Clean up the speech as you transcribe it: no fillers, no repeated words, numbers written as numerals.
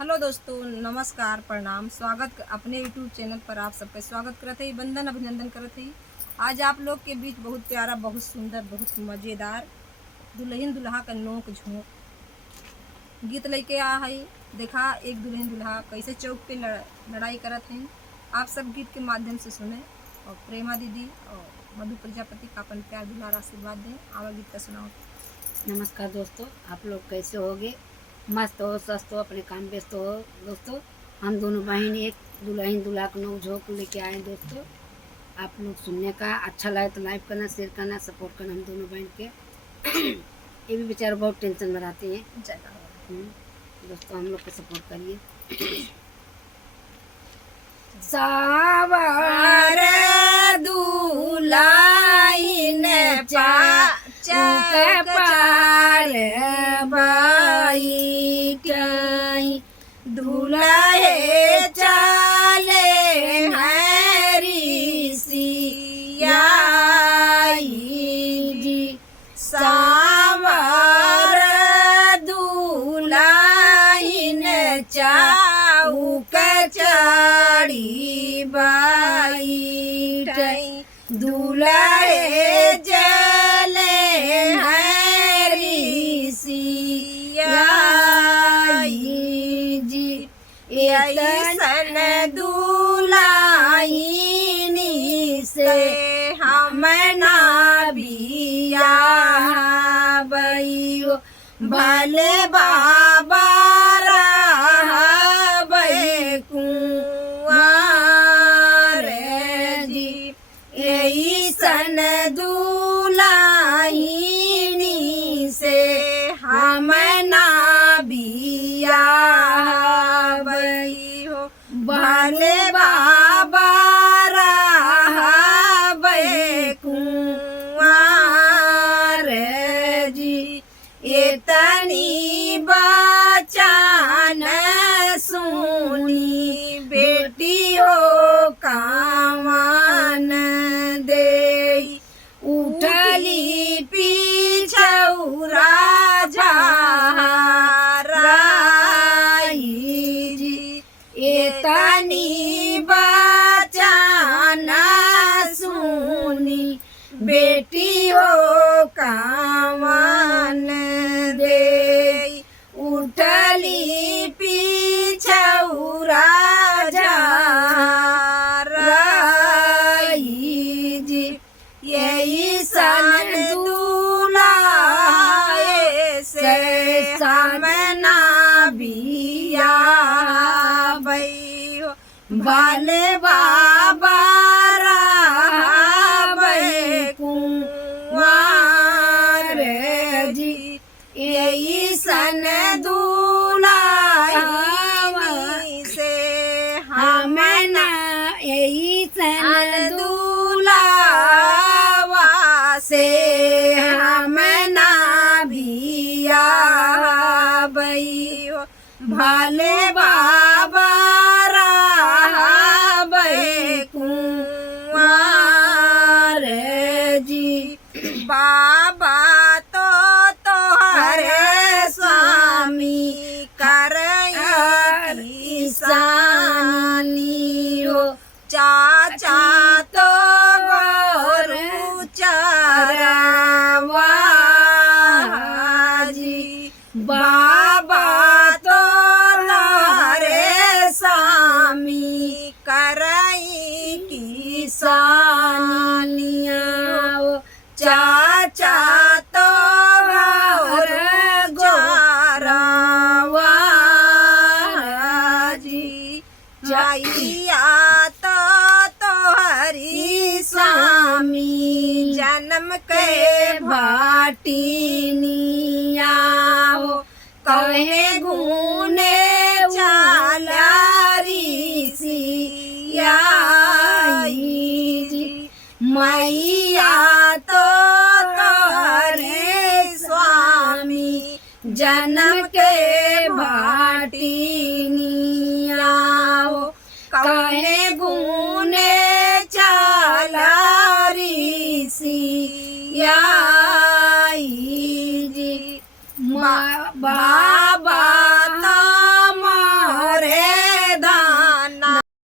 Hello दोस्तों, नमस्कार, प्रणाम। अपने यूट्यूब चैनल पर आप सबका स्वागत करते ही, वंदन अभिनंदन करते ही। आज आप लोग के बीच बहुत प्यारा, बहुत सुंदर, बहुत मज़ेदार दुल्हन दुल्हा का नोक झोंक गीत लेके आ है। देखा एक दुल्हन दुल्हा कैसे चौक पे लड़ाई करत हैं। आप सब गीत के माध्यम से सुने और प्रेमा दीदी और मधु प्रजापति का अपन प्यार दुलार आशीर्वाद दें। आवा गीत का सुनाओ। नमस्कार दोस्तों, आप लोग कैसे होगे? मस्त हो, स्वस्थ हो, अपने काम व्यस्त हो दोस्तों। हम दोनों बहन एक दुल्हन दूल्हा का नोक झोंक लेके आए दोस्तों। आप लोग सुनने का अच्छा लगे तो लाइक करना, शेयर करना, सपोर्ट करना हम दोनों बहन के। ये भी बेचारे बहुत टेंशन में रहते हैं। दोस्तों हम लोग को सपोर्ट करिए। सावर दुलाइन चौक पार बैठाई, दुल्हे चले हरी सियाई जी। सावर दुलाइन चौक चढ़ी बैठाई, दुल्हे जले हरी सियाई जी। ऐसन दुल्हाइनी से हम ना बियाहबइयो, भले बाबा रहबै कुंवर जी। ऐसन दुल्हाइनी से हम ना बियाहबइयो, भले बाबा रहबै कुंवर जी। एतनी बचन सुनी बेटियो कामन दे, उठली पीछौरा झाराई जी। एतनी बचन सुनी बेटियो कामन दे, उठली पीछौरा झाराई जी। यही सन दुल्हाए से सामना बियाहबइयो, भले बाबा रहबै कुंवर जी। ऐसन दुल्हाइनी से हम ना, ऐसन दुल्हावा से हम ना बियाहबइयो, भले बाबा रहबै कुंवर जी। बाबा तो तोहरे स्वामी करई किसानी हो, चाचा तो गोरु चरवा जी। बाबा तो तोहरे स्वामी करई किसानिया हो, चाचा तो और गोरवा जी। जइया तो तोहरी स्वामी जन्म के भाटिनिया हो, कहे गुण